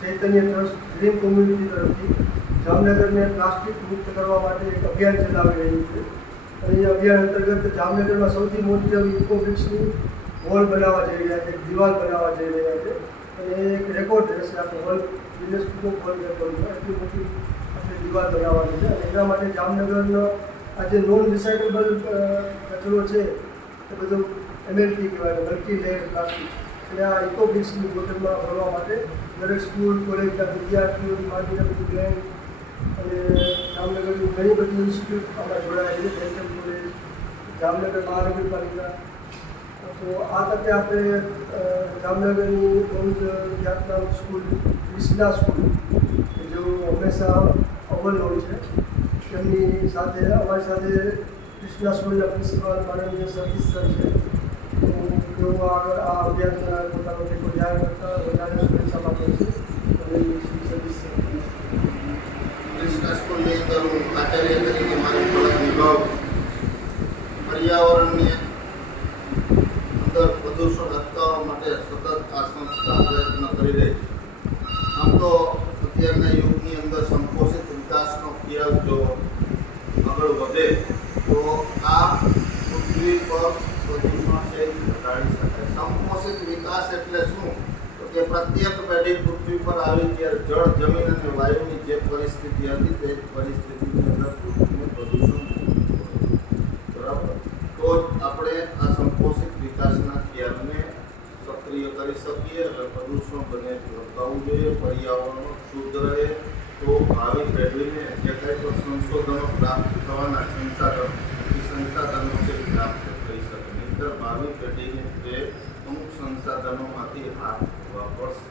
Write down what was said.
ચૈતન્ય trust dream community તરફથી જામનગરને plastic મુક્ત કરવા માટે એક અભિયાન ચલાવી રહ્યું છે. અને એ અભિયાન અંતર્ગત જામનગરમાં સૌથી મોટી એવી ઇકોબ્રિક્સની વોલ બનાવવા જઈ રહ્યા છે, દિવાલ બનાવવા જઈ રહ્યા છે. અને એક રેકોર્ડ રહેશે, આપણે world Guinness book of world રેકોર્ડમાં એટલી મોટી આપણે દિવાલ બનાવવાની છે. અને એના માટે જામનગરનો આ જે નોન રિસાયકલેબલ કચરો છે એ બધો MLP કહેવાય, મલ્ટી લેયર પ્લાસ્ટિક. અને આ ઇકોબ્રિક્સની બોટલમાં ભરવા માટે દરેક સ્કૂલ કોલેજના વિદ્યાર્થીઓની માંડીને બધું બેંક અને જામનગરની ઘણી બધી ઇન્સ્ટિટ્યૂટ આમાં જોડાયેલી છે, ડેન્ટલ કોલેજ, જામનગર મહાનગરપાલિકા. તો આ તકે આપણે જામનગરની બહુ જ ખ્યાતનામ સ્કૂલ ક્રિષ્ના સ્કૂલ કે જેઓ હંમેશા અવ્વલ હોય છે, તેમની સાથે અમારી સાથે ક્રિષ્ના સ્કૂલના પ્રિન્સિપાલ માનનીય સતીશ સર છે. તો તેઓ આગળ આ અભિયાન પોતાનો ટેકો જાહેર કરતા વધારે શુભેચ્છા પાઠવે છે. અને શ્રી સતીશ સર ક્રિષ્ના સ્કૂલની અંદર હું આચાર્ય તરીકે મારી ફરજ નિભાવું. પર્યાવરણને અંદર પ્રદૂષણ અટકાવવા માટે સતત આ સંસ્થા પ્રયત્ન કરી રહી છે. આમ તો અત્યારના યુગની અંદર સંકોચિત વિકાસનો ખ્યાલ જો આગળ વધે તો આ પૃથ્વી પર પ્રદૂષણ છે ઘટાડી શકાય. સંકોચિત વિકાસ એટલે શું? તો કે પ્રત્યેક પેઢી પૃથ્વી પર આવી ત્યારે જળ, જમીન અને વાયુની જે પરિસ્થિતિ હતી તે પરિસ્થિતિની અંદર પૃથ્વીનું પ્રદૂષણ બરાબર. તો જ આપણે આ સંકોચિત વિકાસના ખ્યાલને સક્રિય કરી શકીએ અને પ્રદૂષણ બને રોકવું જોઈએ, પર્યાવરણ શુદ્ધ રહે. તો ભાવિ પેઢીને જે કંઈ પણ સંશોધનો પ્રાપ્ત થવાના સંસાધનો છે પ્રાપ્ત કરી શકે. નહીંતર ભાવિ પેઢીને તે અમુક સંસાધનોમાંથી હાથ ધોવા પડશે.